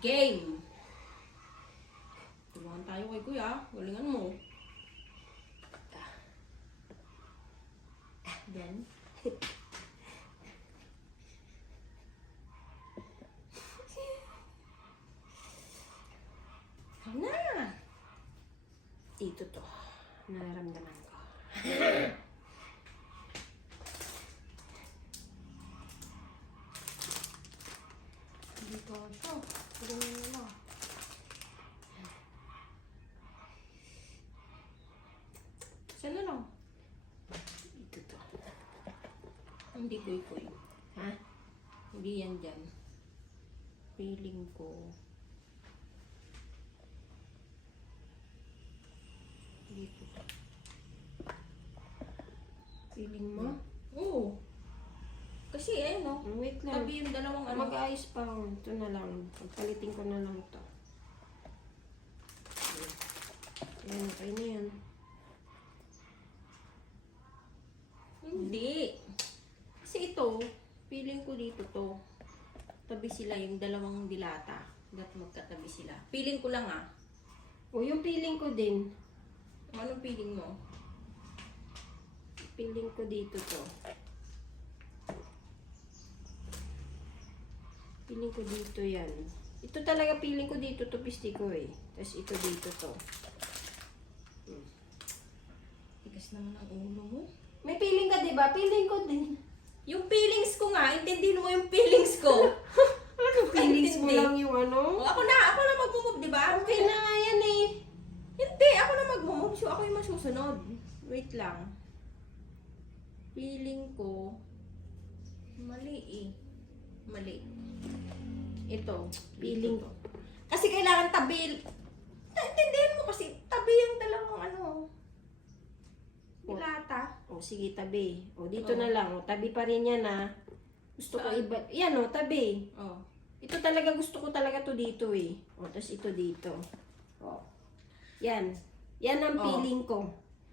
Game! Tulungan tayo kay kuya. Galingan mo. Then, na! Dito to. Nararamdaman ko. Dito siya. Ganyan na lang. Siya na lang. Dito to. Hindi kuy-kuy. Ha? Hindi yan dyan. Feeling ko. Dito to. Feeling mo? Oo. Kasi ayun no. Wait lang. Tabi yung dalawang ano. Mag-ayos pa ako. Ito na lang. Pagpalitin ko na lang ito. Ayan, okay na yan. Hindi. Kasi ito, feeling ko dito to. Tabi sila yung dalawang dilata. Dapat magkatabi sila. Feeling ko lang ah. O, yung feeling ko din. Anong feeling mo? Feeling ko dito to. Feeling ko dito yan. Ito talaga feeling ko dito to, pisti ko eh. Tapos ito dito to. Tigas naman ang ulo mo. May feeling ka diba? Feeling ko din. Yung feelings ko nga, intindihin mo yung feelings ko. Ano feelings mo Hindi. lang yung ano? O, ako na mag-move, di ba? Okay na nga yan eh. Hindi, ako na mag-move. So, ako yung masusunod. Wait lang. Feeling ko, mali eh. Mali. Ito. Feeling ko. Kasi kailangan tabi. Intindihin mo kasi tabi yung dalawang ano. Dilata. O sige, tabi. O dito Oo. na lang. O, tabi pa rin yan ah. Gusto ko Saan? iba. Yan o, tabi. Oh. Ito talaga, gusto ko talaga to dito eh. O, tapos ito dito. O. Yan. Yan ang Oo. feeling ko.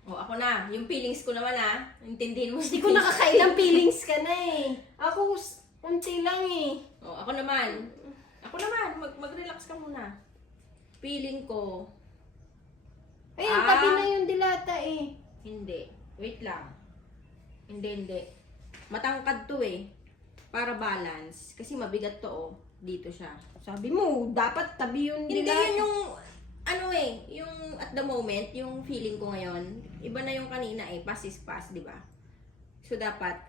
Oh, ako na. Yung feelings ko naman ah. Intindihin mo. Hindi ko nakakailang feelings ka na eh. Ako, unti lang eh. Oh, ako naman. Ako naman. Mag-relax ka muna. Feeling ko, Ayun, tabi na yung dilata eh. hindi. Wait lang. Hindi. Matangkad to eh. Para balance. Kasi mabigat to oh. Dito siya. Sabi mo, dapat tabi yung Hindi dilata. yun yung, ano eh, yung at the moment, yung feeling ko ngayon, iba na yung kanina eh, pass is pass, di ba? So, dapat,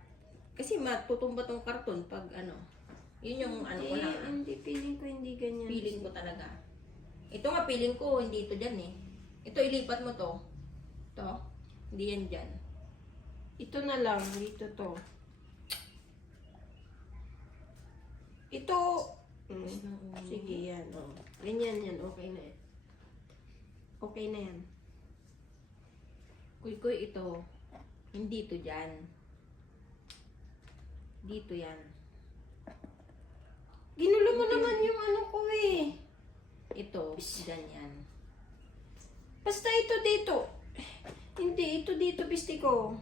kasi matutumba tong karton pag ano, yun yung ano ko lang. Hindi, feeling ko hindi ganyan. Feeling ko talaga. Ito nga, feeling ko, hindi ito dyan eh. Ito, ilipat mo to. Ito, hindi yan dyan. Ito na lang, dito to. Ito, sige yan. Oh. Ganyan yan, okay na yan. Okay na yan. Kuy-kuy ito, hindi ito dyan. Dito yan. Ginulo mo naman yung ano ko eh. Ito, dyan yan. Basta ito dito. Hindi, ito dito, pisti ko.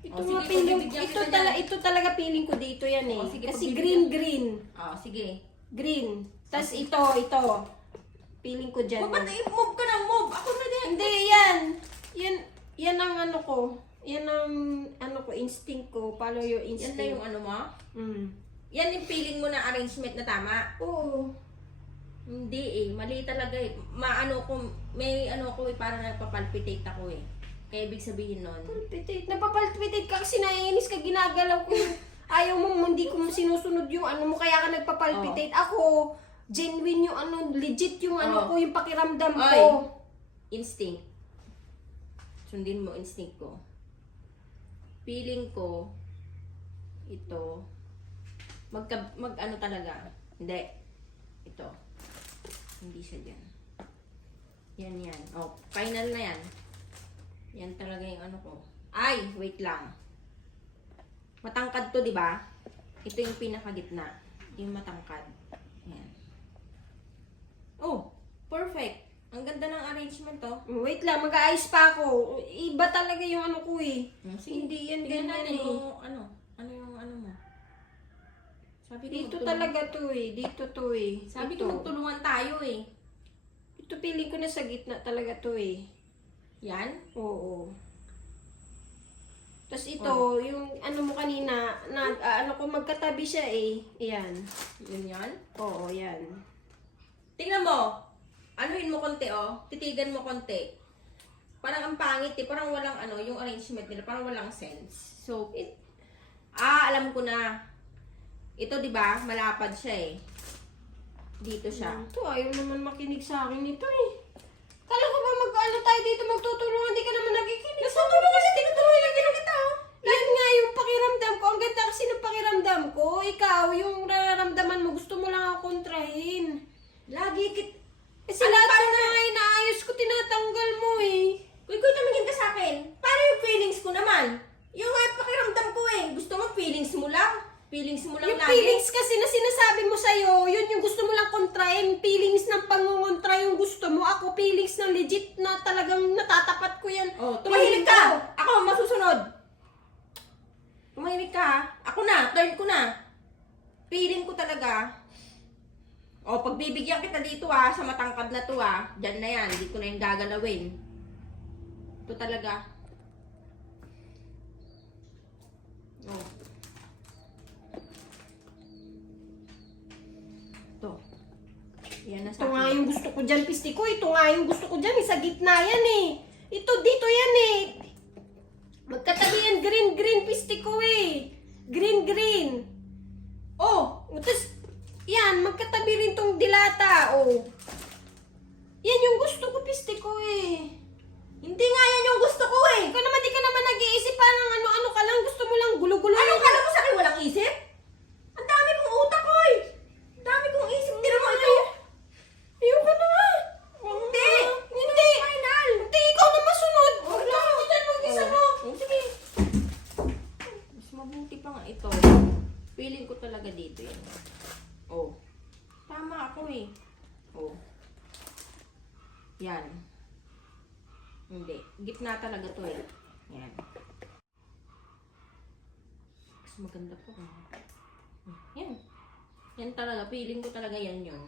Ito Oh, nga sige, feeling, pagbibigyan ito, kita dyan. ito talaga feeling ko dito yan eh. Oh, sige, Kasi pagbibigyan. green. Oh, sige. Green. Tapos ito. Feeling ko dyan. Ba't move ka ng move? Ako na din. Hindi, yan ang ano ko. Yan ang ano ko, instinct ko. Follow your Yan instinct. na yung ano mo? Mm. Yan yung feeling mo na arrangement na tama? Oo. Hindi eh. Mali talaga eh. May ano ko eh, parang nagpapalpitate ako eh. Kaya ibig sabihin nun. Palpitate. Napapalpitate ka kasi naiinis ka, ginagalaw ko. Ayaw mo, hindi ko sinusunod yung ano mo, kaya ka nagpapalpitate. Ako, genuine yung ano, legit yung ano Oh. ko, yung pakiramdam ko. Ay. Instinct. Sundin mo instinct ko. Feeling ko, ito, mag ano talaga. Hindi. Ito. Hindi siya dyan. Yan. Oh, final na yan. Yan talaga yung ano ko. Ay, wait lang. Matangkad to, di ba? Ito yung pinakagitna. Yung matangkad. Yan. Oh, perfect. Ang ganda ng arrangement to. Wait lang, mag-aayos pa ako. Iba talaga yung ano ko eh. Sige. Hindi yan Tingnan ganyan natin eh. kung ano yung ano mo. Sabi Sabi ko Dito magtulungan- talaga to eh. Dito to eh. Sabi Ito. ko magtulungan tayo eh. Ito feeling ko na sa gitna talaga to eh. Yan? Oo. Tapos ito, Oh. yung ano mo kanina, ano ko magkatabi siya eh. Ayan. Yun yan? Oo, yan. Tingnan mo. Anuhin mo konti oh. Titigan mo konti. Parang ang pangit eh. Parang walang ano, yung arrangement nila. Parang walang sense. So, alam ko na. Ito, di ba? Malapad siya eh. Dito siya. Ito, ayaw naman makinig sa akin ito eh. Kala ko ba mag-ano tayo dito magtutulungan, di ka naman nakikinig. Nagtutulungan kasi tinutulungan lang din kita oh. Yan nga yung pakiramdam ko. Ang ganda kasi ng pakiramdam ko. Ikaw, yung nararamdaman mo, gusto mo lang ako kontrahin. Lagi Kasi lahat ng mga inaayos ko, tinatanggal mo eh. Kuy, tumingin ka sa akin. Paano yung feelings ko naman? Yung nga pakiramdam ko eh. Gusto mo feelings mo lang? Feelings mo lang Yung lagi? feelings kasi na sinasabi mo sa'yo, yun yung gusto mo lang kontrahin. Feelings ng pangungontra yung gusto mo. Ako, feelings na legit na talagang natatapat ko yan. Oh, tumahimik Feeling ka! ko. Ako, masusunod. Tumahimik ka ha? Ako na, turn ko na. Feeling ko talaga. O, pagbibigyan kita dito ha, sa matangkad na to ha. Diyan na yan, hindi ko na yung gagalawin. Ito talaga. Oh. Ito. Yan na Ito sa nga akin. yung gusto ko dyan, pisti ko. Ito nga yung gusto ko dyan. Sa gitna yan eh. Ito, dito yan eh. Magkatabi yan, green, pisti ko eh. Green. Oh, tapos, yan, magkatabi rin tong dilata, oh. Yan yung gusto ko, pisti ko eh. Hindi nga yan yung gusto ko eh. Ikaw naman, di ka naman nag-iisip, parang ano-ano ka lang, gusto mo lang gulo-gulo. Anong kala mo sa akin walang isip? Ang dami kong utak ko eh. Ang dami kong isip. Tira mo ito. Ayoko na nga. Hindi. Hindi. Final. Hindi, ikaw na masunod. Huwag na ako dyan, mag-isa mo. Oh, sige. Mas mabuti pa nga ito. Feeling ko talaga dito yan. Oh. Tama ako eh. Oh. Yan. Hindi. Gitna talaga to eh. Yan. Mas maganda po. Yan. Yan talaga. Feeling ko talaga yan yun.